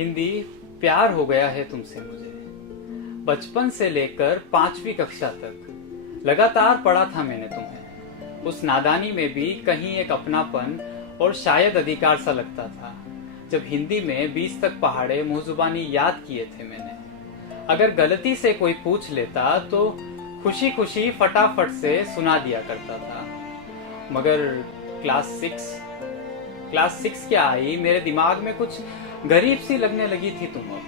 हिंदी प्यार हो गया है तुमसे मुझे। बचपन से लेकर 5वीं कक्षा तक लगातार पढ़ा था मैंने तुम्हें। उस नादानी में भी कहीं एक अपनापन और शायद अधिकार सा लगता था, जब हिंदी में 20 तक पहाड़े मुंह जुबानी याद किए थे मैंने। अगर गलती से कोई पूछ लेता तो खुशी खुशी फटाफट से सुना दिया करता था। मगर क्लास 6 क्या आई, मेरे दिमाग में कुछ गरीब सी लगने लगी थी तुम अब।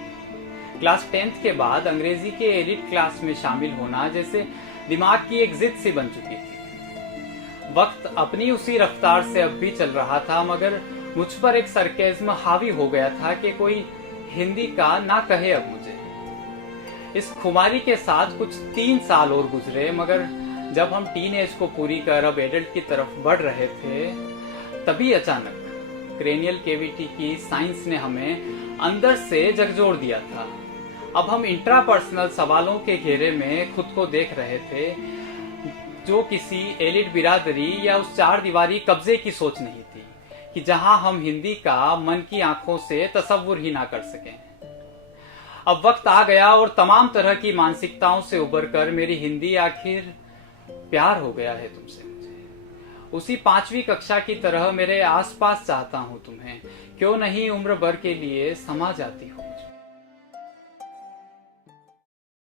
क्लास 10th के बाद अंग्रेजी के एलिट क्लास में शामिल होना जैसे दिमाग की एक जिद सी बन चुकी थी। वक्त अपनी उसी रफ्तार से अब भी चल रहा था, मगर मुझ पर एक सरकेज़्म हावी हो गया था कि कोई हिंदी का ना कहे अब मुझे। इस खुमारी के साथ कुछ 3 साल और गुजरे, मगर जब हम टीन एज को पूरी कर अब एडल्ट की तरफ बढ़ रहे थे, तभी अचानक क्रेनियल कैविटी की साइंस ने हमें अंदर से झकझोर दिया था। अब हम इंट्रापर्सनल सवालों के घेरे में खुद को देख रहे थे, जो किसी एलिट बिरादरी या उस 4 दीवारी कब्जे की सोच नहीं थी कि जहां हम हिंदी का मन की आंखों से तसव्वुर ही ना कर सकें। अब वक्त आ गया और तमाम तरह की मानसिकताओं से उबर कर मेरी हिंदी आखिर प्यार हो गया है तुमसे मुझे। उसी 5वीं कक्षा की तरह मेरे आसपास चाहता हूं तुम्हें, क्यों नहीं उम्र भर के लिए समा जाती हो मुझ पर।